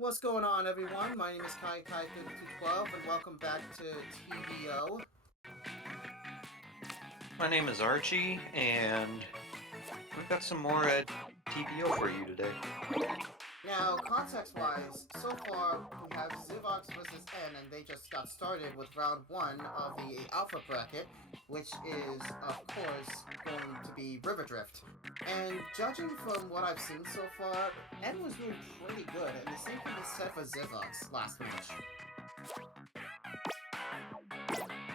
What's going on, everyone? My name is Kai5212, and welcome back to TVO. My name is Archie, and we've got some more TBO for you today. Now, context-wise, so far we have Zivox versus N, and they just got started with round 1 of the Alpha bracket, which is, of course, going to be River Drift. And judging from what I've seen so far, N was doing pretty good, and the same thing is said for Zivox last match.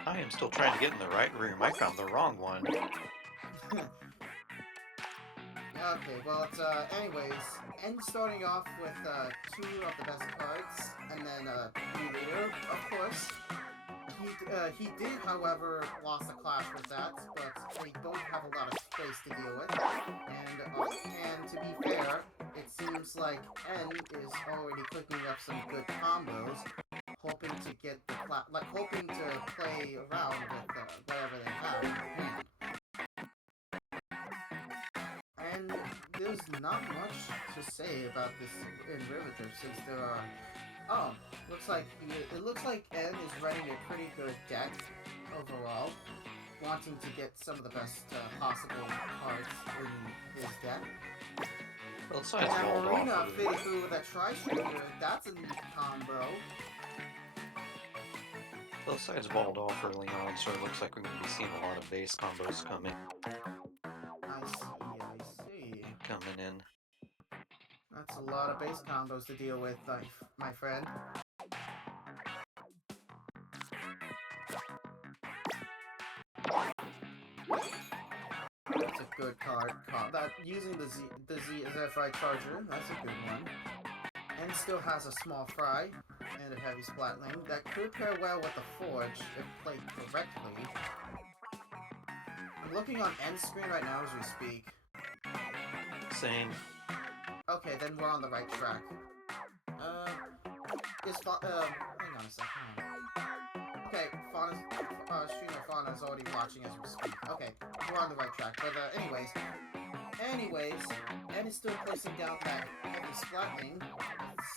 I am still trying to get in the right room. I found the wrong one. Okay, well, anyways, N starting off with two of the best cards, and then leader, of course. He did, however, lost a clash with that, but they don't have a lot of space to deal with. And to be fair, it seems like N is already cooking up some good combos, hoping to get the hoping to play around with whatever they have in hand. And there's not much to say about this in Riveter since there are. Oh, it looks like N is running a pretty good deck overall, wanting to get some of the best possible cards in his deck. Both sides And walled Marina off. fitting through with a Tri-Striker, that's a neat combo. Both sides walled off early on, so it looks like we're going to be seeing a lot of base combos coming. I see. Coming in. That's a lot of base combos to deal with, my friend. That's a good card. That using the Zephyr Charger, that's a good one. And still has a small fry and a heavy splatling that could pair well with the Forge if played correctly. I'm looking on end screen right now as we speak. Same. Okay, then we're on the right track. Hang on a second. Okay, Streamer Fauna is already watching as we speak. Okay, we're on the right track. But anyways, Ed is still placing down that heavy splatling.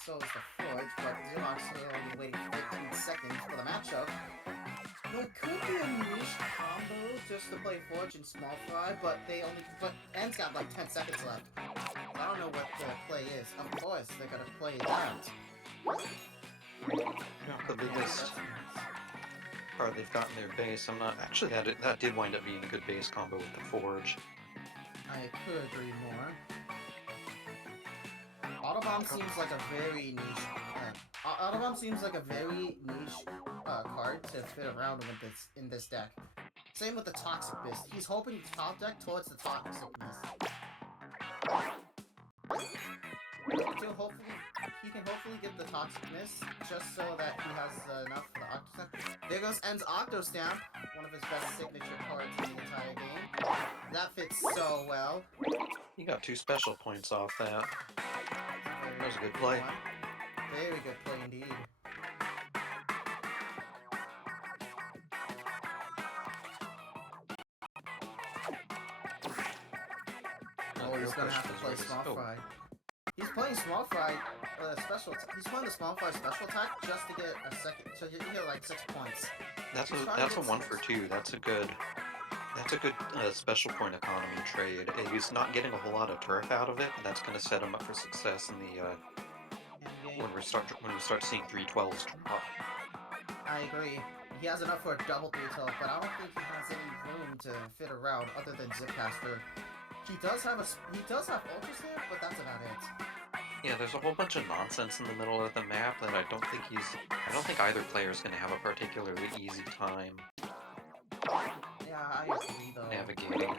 So is the Forge, but Zivox is only waiting 15 seconds for the matchup. There could be a niche combo just to play Forge and Small Fry, but End's got like 10 seconds left. I don't know what the play is. Of course, they're gonna play that. Not the biggest card they've got in their base. I'm not actually that did wind up being a good base combo with the Forge. I could agree more. Autobomb seems like a very niche. Autobomb seems like a very niche card to fit around with in this deck. Same with the Toxic Mist. He's hoping to top deck towards the Toxic Mist. He can hopefully get the Toxic Mist just so that he has enough for the Octostamp. There goes End's Octostamp, one of his best signature cards in the entire game. That fits so well. He got 2 special points off that. That was a good play. Very good play indeed. Oh, he's gonna have to play Small Fry. He's playing Small Fry special. He's playing the Small Fry special attack just to get a second. So he get like 6 points. That's a 1 for 2. That's a good special point economy trade. He's not getting a whole lot of turf out of it, and that's going to set him up for success in the when we start seeing 312s drop. I agree. He has enough for a double 312, but I don't think he has any room to fit around other than Zipcaster. He does have Ultrastamp, but that's about it. Yeah, there's a whole bunch of nonsense in the middle of the map that I don't think either player is going to have a particularly easy time. Yeah, I agree though. Navigating.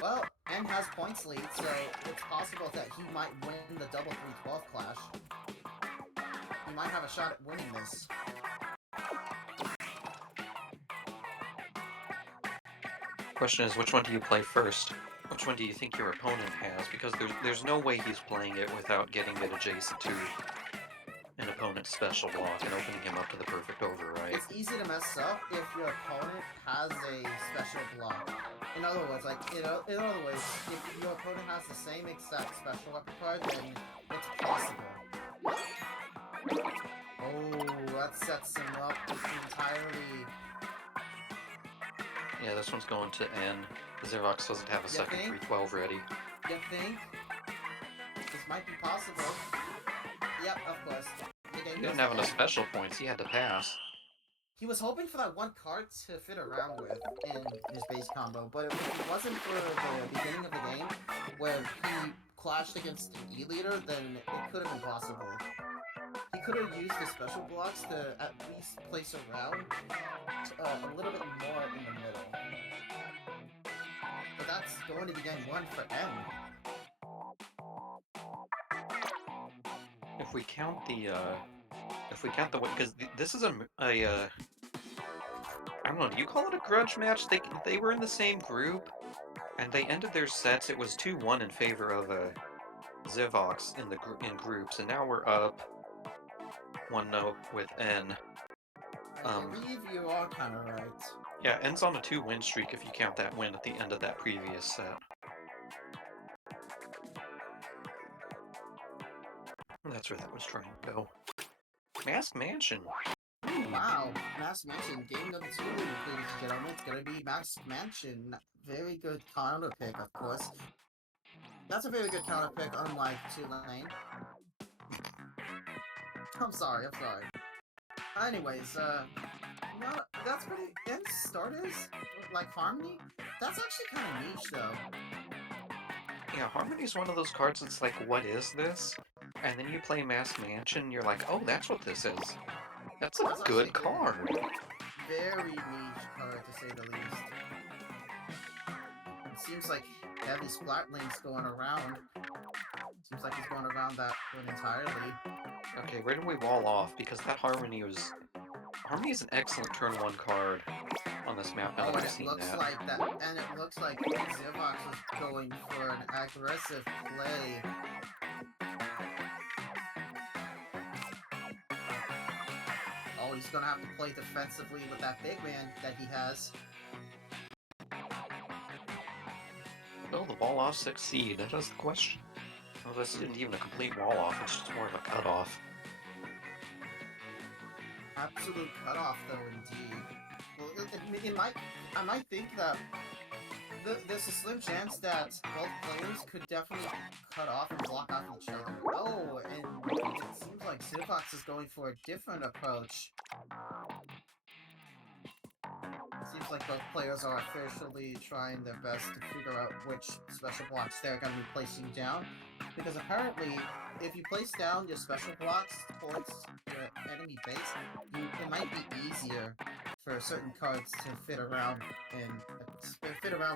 Well, N has points lead, so it's possible that he might win the double 312 clash. He might have a shot at winning this. Question is, which one do you play first? Which one do you think your opponent has? Because there's no way he's playing it without getting it adjacent to an opponent's special block and opening him up to the perfect override. It's easy to mess up if your opponent has a special block. In other words, if your opponent has the same exact special weapon card, then it's possible. that sets him up entirely. Yeah, this one's going to N. Zivox doesn't have a You second think? 312 ready. You think? This might be possible. Yep, of course. The game He goes didn't to have enough end. special points, he had to pass. He was hoping for that one card to fit around with in his base combo, but if it wasn't for the beginning of the game, where he clashed against an E-leader, then it could have been possible. He could have used the special blocks to at least place around a little bit more in the middle. But that's going to be game 1 for M. If we count the way, because this is I don't know, do you call it a grudge match? They were in the same group, and they ended their sets. It was 2-1 in favor of Zivox in groups, and now we're up 1-0 with N. I believe you are kind of right. Yeah, N's on a 2-win streak if you count that win at the end of that previous set. That's where that was trying to go. Mask Mansion. Wow, Mask Mansion, game number 2, ladies and gentlemen. It's gonna be Mask Mansion. Very good counter pick, of course. That's a very good counter pick, unlike Tulane. I'm sorry. Anyways, no, that's pretty. And starters, like Harmony, that's actually kind of niche, though. Yeah, Harmony's one of those cards that's like, what is this? And then you play Mask Mansion, you're like, oh, that's what this is. That's a That's good actually card. very niche card, to say the least. It seems like heavy Splatlink's going around. Seems like he's going around that one entirely. Okay, where do we wall off? Because that Harmony was... Harmony is an excellent turn 1 card on this map, now Oh, that and I've it seen looks that. like that, and it looks like Zivox is going for an aggressive play. Oh, he's gonna have to play defensively with that big man that he has. Will the wall off succeed? That is the question. Well, this isn't even a complete wall off, it's just more of a cutoff. Absolute cutoff, though, indeed. Well, I might think that there's a slim chance that both players could definitely cut off and block off each other. Oh, and it seems like Zivox is going for a different approach. Seems like both players are officially trying their best to figure out which special blocks they're going to be placing down. Because apparently, if you place down your special blocks towards your enemy base, it might be easier for certain cards to fit around and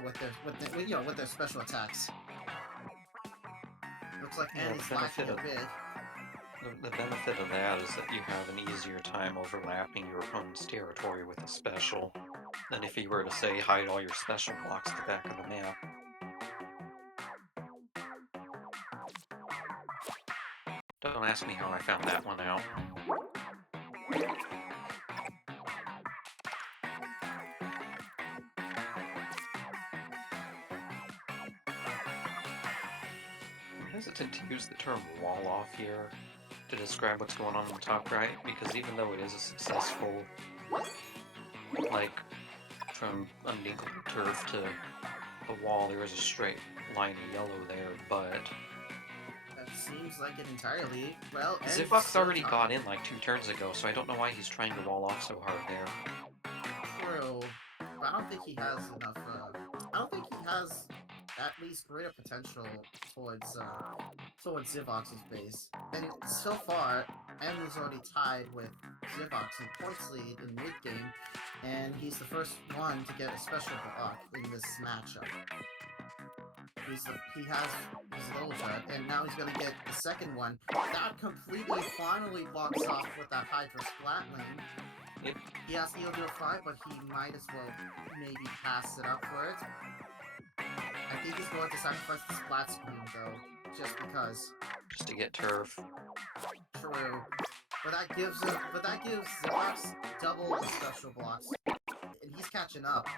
with their special attacks. Looks like Yeah, N is lacking a bit. The benefit of that is that you have an easier time overlapping your opponent's territory with a special than if you were to, say, hide all your special blocks at the back of the map. Don't ask me how I found that one out. I'm hesitant to use the term wall off here to describe what's going on in the top right, because even though it is a successful, like, from unequal turf to the wall, there is a straight line of yellow there, but That seems like it entirely. Well, N's Zivox still already top. got in like 2 turns ago, so I don't know why he's trying to wall off so hard there. True, but I don't think he has enough. I don't think he has at least greater potential towards Zivox's base. And so far, M is already tied with Zivox in points lead in mid game, and he's the first one to get a special block in this matchup. He has his little jet, and now he's gonna get the second one. That completely finally blocks off with that Hydra Splatling. Yep. Yes, he'll do a 5, but he might as well maybe pass it up for it. I think he's going to sacrifice the Splat Screen, though, just because. Just to get turf. True. But that gives Zivox double the special blocks. And he's catching up,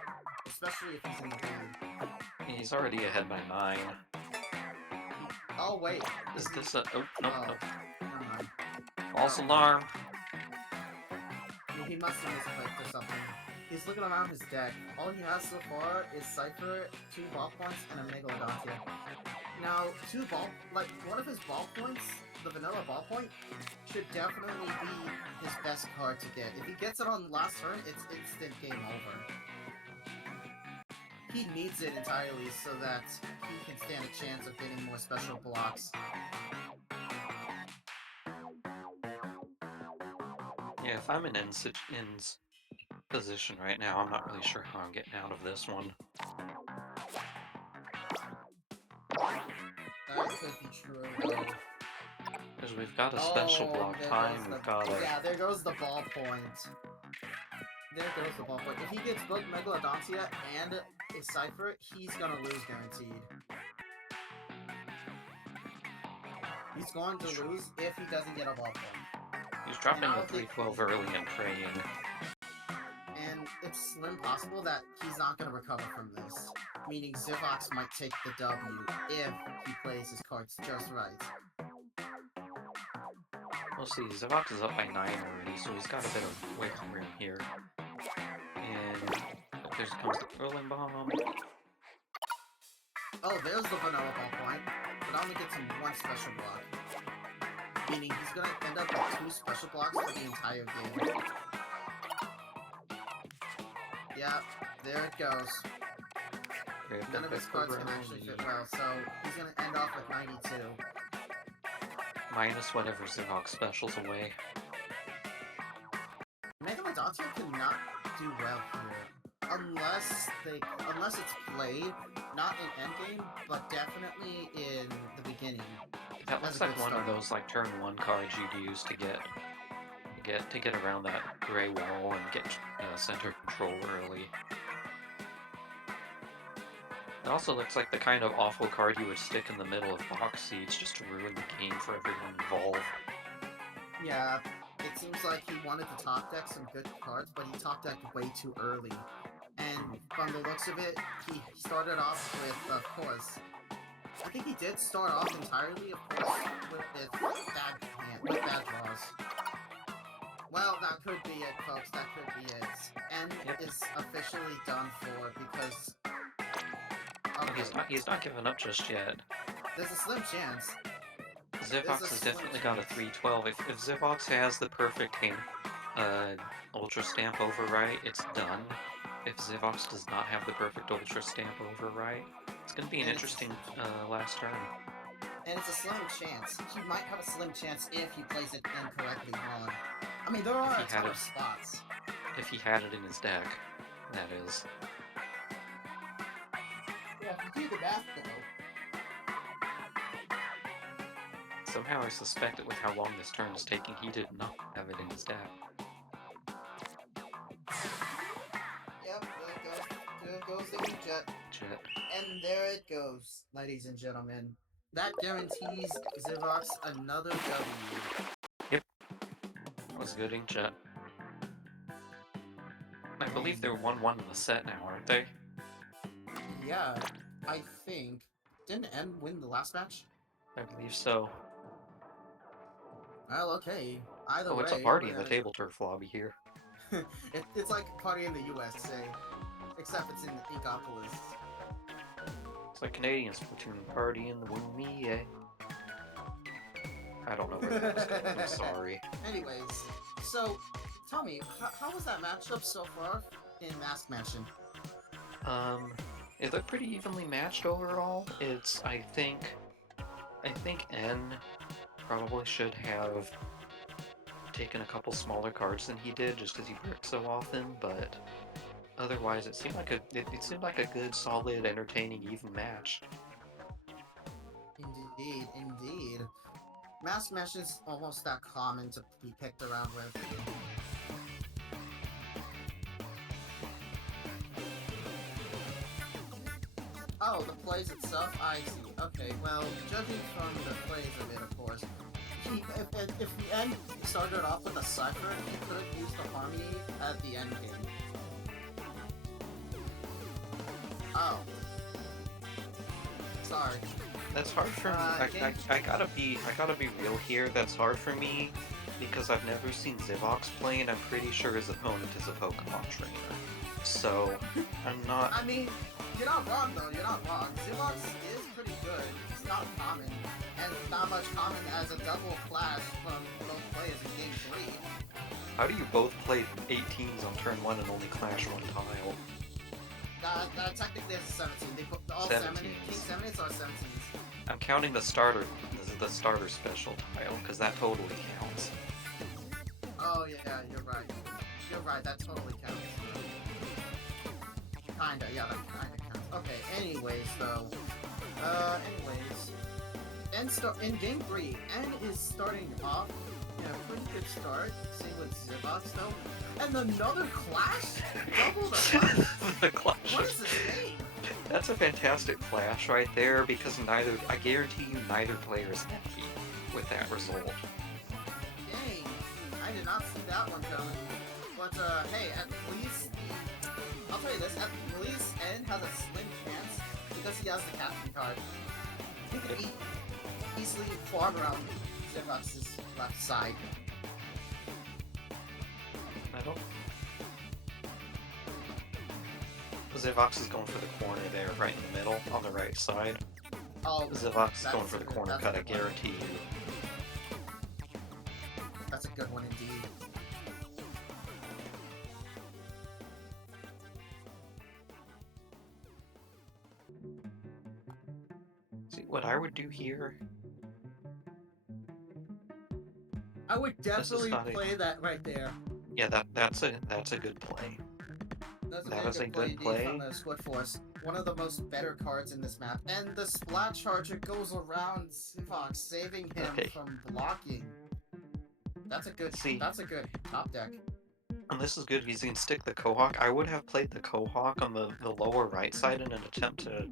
especially if he's in the lead. He's already ahead by 9. Oh, wait. Is this a... Oh, no, no. Never mind. False alarm. he must have misclicked or something. He's looking around his deck. All he has so far is Cypher, 2 ball points, and a Megalodontia. Now, one of his ball points, the vanilla ball point, should definitely be his best card to get. If he gets it on last turn, it's instant game over. He needs it entirely so that he can stand a chance of getting more special blocks. Yeah, if I'm in N's position right now, I'm not really sure how I'm getting out of this one. That could be true, though. Because we've got a special block time, we've got a... Yeah, there goes the ball point. There goes the ball point. If he gets both Megalodontia and a Cypher, he's gonna lose guaranteed. He's going to lose if he doesn't get a ball point. He's dropping the 3-12 early and praying. And it's slim possible that he's not going to recover from this. Meaning Zivox might take the W if he plays his cards just right. We'll see, Zivox is up by 9 already, so he's got a bit of wiggle room here. And there comes the rolling bomb. Oh, there's the vanilla ball point, but only gets him 1 special block. Meaning he's going to end up with 2 special blocks for the entire game. Yeah, there it goes. None of his cards can actually fit well, so he's going to end off with 92. Minus whatever Zivox specials away. Megalodontia cannot do well here. Unless it's played, not in endgame, but definitely in the beginning. That looks like one of those like turn 1 cards you'd use to get around that gray wall and get center control early. It also looks like the kind of awful card you would stick in the middle of box seats just to ruin the game for everyone involved. Yeah, it seems like he wanted to top deck some good cards, but he top decked way too early. And from the looks of it, he started off with, of course, I think he did start off entirely, of course, with bad draws. Well, that could be it, folks. That could be it. N is officially done for because... Okay. He's not giving up just yet. There's a slim chance. Zivox has definitely got a 3-12. If Zivox has the perfect Ultra Stamp overwrite, it's done. If Zivox does not have the perfect Ultra Stamp overwrite, it's going to be an interesting last turn. And it's a slim chance. He might have a slim chance if he plays it incorrectly wrong. I mean, there are a ton of spots. If he had it in his deck, that is. Yeah, if you do the math, though. Somehow I suspect that with how long this turn is taking, he did not have it in his deck. Yep, there goes the jet. And there it goes, ladies and gentlemen. That guarantees Zivox another W. Yep. That was good inkjet. I believe they're 1-1 in the set now, aren't they? Yeah, I think. Didn't N win the last match? I believe so. Well, okay. Either way. Oh, it's a party in the Tableturf lobby here. It's like a party in the USA. Except it's in Egopolis. It's like Canadian Splatoon party in the Woomy, yeah. I don't know where that is. I'm sorry. Anyways, so, tell me, how was that matchup so far in Mask Mansion? It looked pretty evenly matched overall. I think N probably should have taken a couple smaller cards than he did, just because he bricks so often, but otherwise it seemed like a good, solid, entertaining, even match. Indeed. Mask Mansion is almost that common to be picked around with. Oh, the plays itself? I see. Okay, well, judging from the plays of it, of course, if the end started off with a Cypher, he could have used the Harmony at the end game. Oh. Sorry. That's hard for me. I gotta be real here. That's hard for me because I've never seen Zivox play, and I'm pretty sure his opponent is a Pokemon trainer. So I'm not. I mean, you're not wrong though. You're not wrong. Zivox is pretty good. It's not common, and not much common as a double clash from both players in Game 3. How do you both play 18s on turn 1 and only clash one tile? Technically it's a 17. They put all 17s. King 17s or 17s. I'm counting the starter. This is the starter special tile because that totally counts. Oh yeah, you're right. You're right. That totally counts. Kinda, yeah, that kinda counts. Okay. Anyways, though. In Game 3, N is starting off in a pretty good start. Same with Zivox though. And another clash? Double the clash? The clash. What is this game? That's a fantastic clash right there because I guarantee you neither player is happy with that result. Dang, I did not see that one coming. But hey, at least I'll tell you this, at least N has a slim chance because he has the captain card. He can easily farm around Zivox's left side. I don't. Zivox is going for the corner there, right in the middle, on the right side. Oh, Zivox is going for the corner cut, I guarantee you. That's a good one indeed. See, what I would do here... I would definitely play that right there. Yeah, that's a good play. That is a good play from the Squid Force. One of the most better cards in this map. And the Splat Charger goes around Zivox, saving him from blocking. That's a good top deck. And this is good because you can stick the Quahog. I would have played the Quahog on the lower right side in an attempt to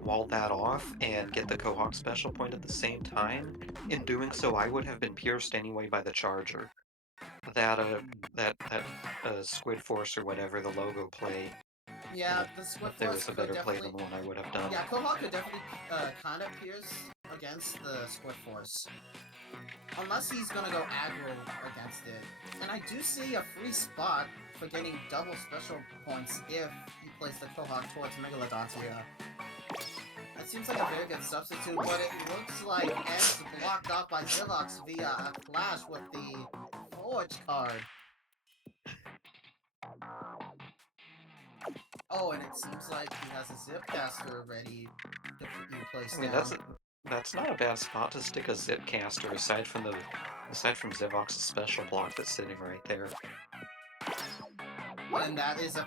wall that off and get the Quahog special point at the same time. In doing so, I would have been pierced anyway by the Charger. That Squid Force or whatever, the logo play. Yeah, the Squid Force there was a better play than the one I would have done. Yeah, Quahog could definitely kind of pierce against the Squid Force. Unless he's gonna go aggro against it. And I do see a free spot for getting double special points if you place the Quahog towards Megalodontia. It seems like a very good substitute, but it looks like N's blocked off by Zivox via a clash with the Forge card. Oh, and it seems like he has a Zipcaster ready to be placed down. That's not a bad spot to stick a Zipcaster aside from Zivox's special block that's sitting right there. And that is an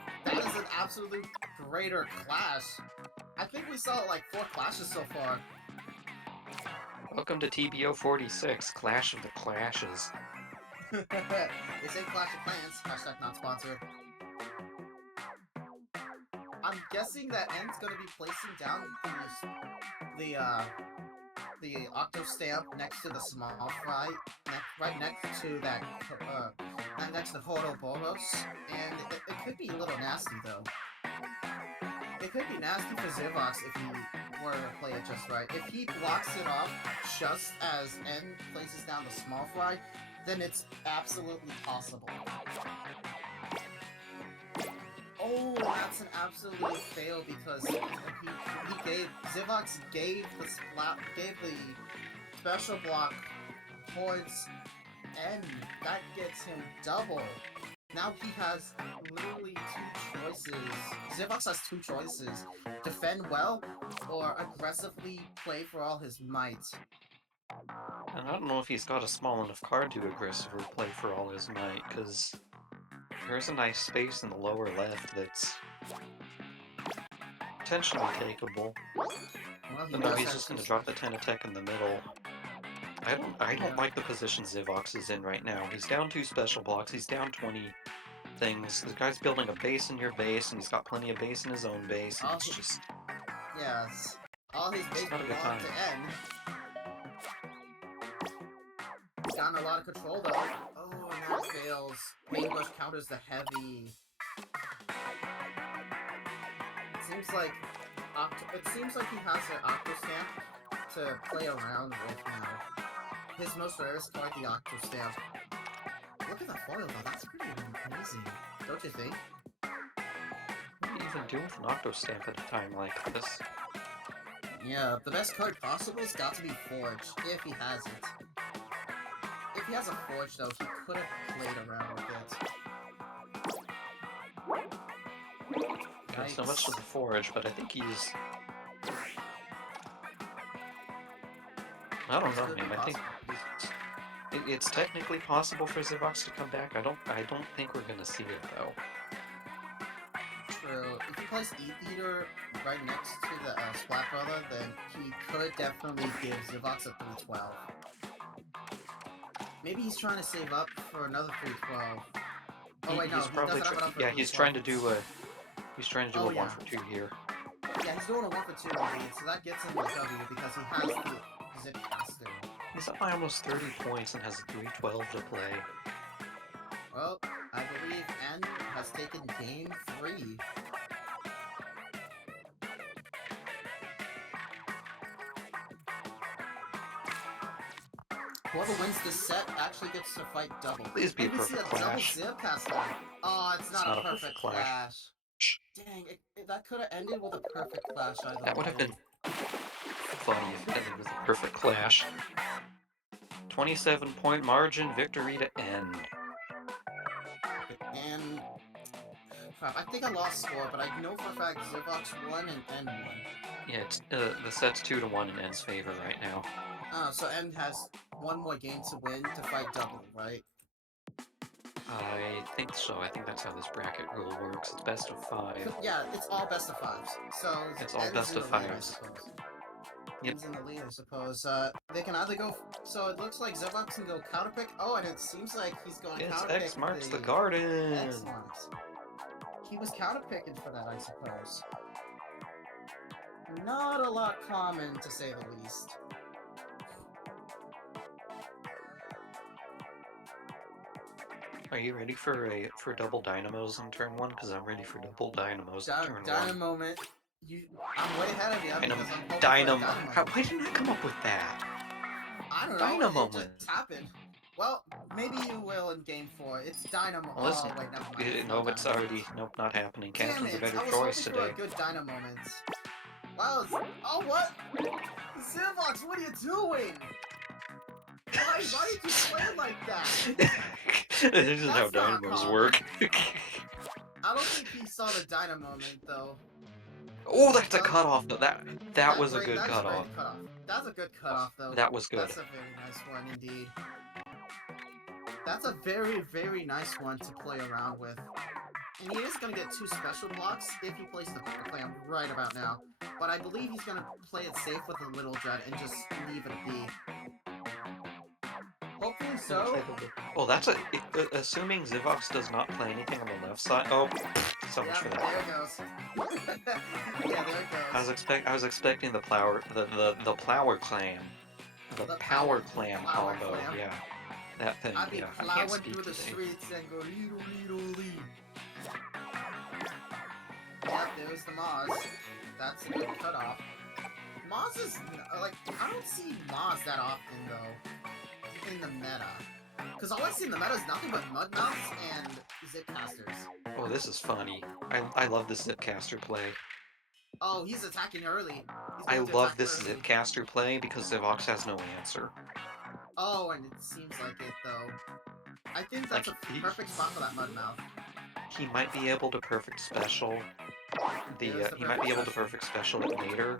absolute greater clash. I think we saw like 4 clashes so far. Welcome to TBO 46, Clash of the Clashes. They say Clash of Clans, hashtag not sponsored. I'm guessing that N's gonna be placing down the Octo Stamp next to the Small Fry, right next to that, next to Horoboros, and it could be a little nasty though. It could be nasty for Zivox if he were to play it just right. If he blocks it off just as N places down the Small Fry, then it's absolutely possible. Oh, that's an absolute fail because Zivox gave the special block towards N. That gets him double. Now he has literally 2 choices. Zivox has 2 choices. Defend well, or aggressively play for all his might. And I don't know if he's got a small enough card to aggressively play for all his might, because there's a nice space in the lower left that's potentially takeable. Well, no, he's just going to drop the Tenatech in the middle. I don't like the position Zivox is in right now. He's down 2 special blocks, he's down 20 things. The guy's building a base in your base, and he's got plenty of base in his own base, and it's just... Yes. All his base belong to N. He's gotten a lot of control though. Oh, and that fails. Paintbrush counters the heavy. It seems like he has an Octo Stamp to play around with now. His most rarest card, the Octo Stamp. Look at the foil though, that's pretty amazing, don't you think? What do you even do with an Octo Stamp at a time like this? Yeah, the best card possible has got to be Forge, if he has it. If he has a Forge though, he could have played around with it. Okay, so much for the Forge, but I think he's... I don't know, man. I think it's technically possible for Zivox to come back. I don't think we're gonna see it though. True. If he plays Eater right next to the Splat Brother, then he could definitely give Zivox a 312. Maybe he's trying to save up for another 312. Oh wait, no, he's probably doesn't have enough for yeah, he's 312. trying to do a Oh, a yeah. 1 for 2 here. Yeah, he's doing a 1 for 2 indeed, so that gets him the W because he has the Zip Caster. He's up by almost 30 points and has a 312 to play. Well, I believe N has taken game 3. Whoever wins this set actually gets to fight double. Please be a We see perfect a double clash. Zip Caster. Oh, it's not a perfect clash. clash. Dang, that could have ended with a perfect clash either That would have way. been funny if it ended with a perfect clash. 27-point margin, victory to end. And crap, I think I lost score, but I know for a fact Zivox won and N won. Yeah, it's the set's 2-1 in N's favor right now. Oh, so N has one more game to win to fight double, right? I think so. I think that's how this bracket rule works. It's best of 5. Yeah, it's all best of 5s. So It's all N's best in of the lead, I 5s. suppose. Yep. N's in the lead, I suppose. They can either go. So it looks like Zivox can go counterpick. Oh, and it seems like he's going It's counterpick. X marks the garden. X marks. He was counterpicking for that, I suppose. Not a lot common, to say the least. Are you ready for double dynamos in turn 1? Because I'm ready for double dynamos in turn 1. Dynamo moment. I'm way ahead of you because I'm hoping Dynamo. for a Why didn't I come up with that? I don't know. Dynamo It just happened. Well, maybe you will in game 4. It's Dynamo. Well, listen, oh wait, never mind. no, it's already not happening. Damn Captain's a it! better I was choice hoping today. for a good Dynamo moment. Wow. Oh what? Zivox, what are you doing? Why did you play like that? This is how dynamos work. I don't think he saw the Dynamo moment though. Oh, that's a cutoff. That was a good cutoff. That's a good cutoff though. That was good. That's a very nice one indeed. That's a very, very nice one to play around with. And he is going to get 2 special blocks if he plays the plan right about now. But I believe he's going to play it safe with the Little Dread and just leave it be. Hopefully so. Oh, that's assuming Zivox does not play anything on the left side. Oh, so much for that. There it goes. Yeah, there it goes. I was expecting the plower clam. The power clam combo, yeah. That thing, I'd be yeah. I plowing can't speak through the today. streets and go lee. Yep, there's the Moz. That's a good cutoff. Moz is, like, I don't see Moz that often, though, in the meta. Because all I see in the meta is nothing but Mudmouths and Zipcasters. Oh, this is funny. I love this Zipcaster play. Oh, he's attacking early. I love this Zipcaster play because Zivox has no answer. Oh, and it seems like it, though. I think that's a perfect spot for that Mudmouth. He might be able to perfect special. He might be able to perfect special it later,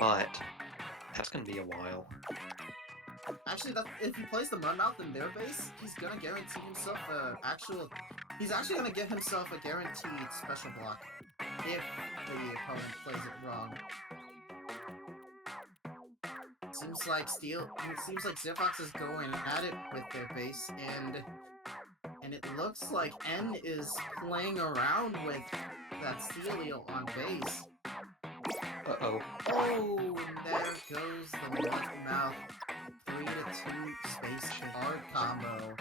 but that's gonna be a while. Actually, if he plays the Mudmouth in their base, he's gonna guarantee himself he's actually gonna give himself a guaranteed special block if the opponent plays it wrong. Seems like Zivox is going at it with their base, and it looks like N is playing around with that Steelio on base. Uh-oh. Oh, and there goes the Mudmouth 3-2 space card combo.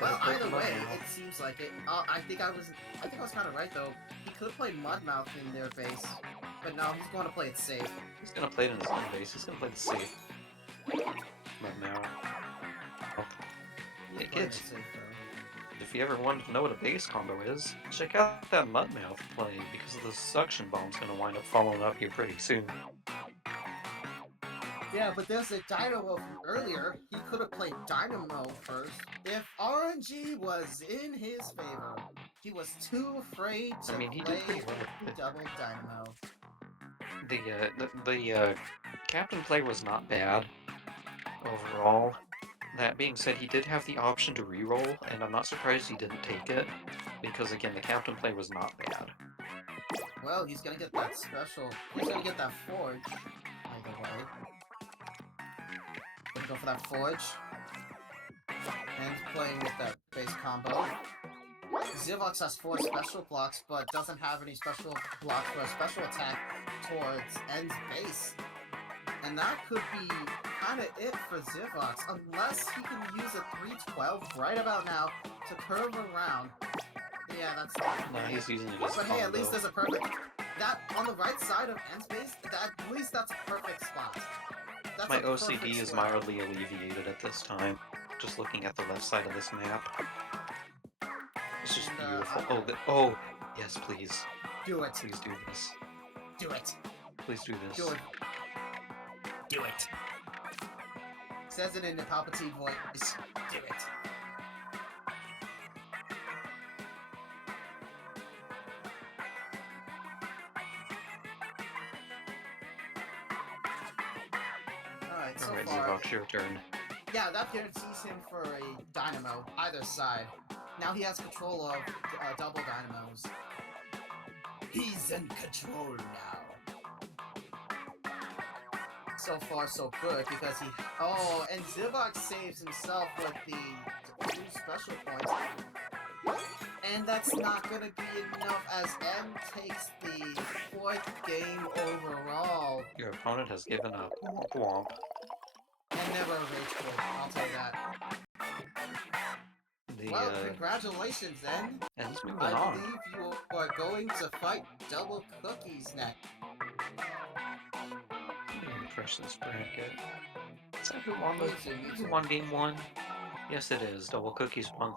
Well, either way, it seems like it. I think I was kind of right though. He could play Mudmouth in their base, but no, he's going to play it safe. He's gonna play it in his own base. He's gonna play the safe. But now, He's hey playing it kids, safe, though. if you ever wanted to know what a base combo is, check out that Mudmouth play, because the suction bomb's gonna wind up following up here pretty soon. Yeah, but there's a Dynamo from earlier. He could have played Dynamo first. If RNG was in his favor, he was too afraid to I mean, he play did pretty well with it. double Dynamo. The captain play was not bad overall. That being said, he did have the option to reroll, and I'm not surprised he didn't take it, because again, the captain play was not bad. Well, he's gonna get that special. He's gonna get that forge. Either way, gonna go for that forge, and playing with that base combo. Zivox has 4 special blocks, but doesn't have any special blocks for a special attack towards End's base. And that could be kind of it for Zivox, unless he can use a 312 right about now to curve around. Yeah, that's not No, he's using it as But hey, at least combo. there's a perfect... That, on the right side of End's base, at least that's a perfect spot. That's My a perfect OCD is square. mildly alleviated at this time, just looking at the left side of this map. It's just And, beautiful. Oh, yes, please. Do it. Please do this. Do it. Please do this. Do it. Do it. Says it in the Palpatine voice. Do it. Alright, so Alright, far... Zivox, your turn. Yeah, that guarantees him for a Dynamo, either side. Now he has control of double Dynamos. He's in control now. So far, so good, because he... Oh, and Zivox saves himself with the 2 special points. And that's not gonna be enough, as M takes the 4th game overall. Your opponent has given up. Womp womp. And never a rage quit, I'll tell you that. Well, congratulations, then. And he's moving I on. believe you are going to fight Double Cookies next. Let me refresh this bracket. Is that who won, Who's your who user? won game 1? Yes, it is. Double Cookies won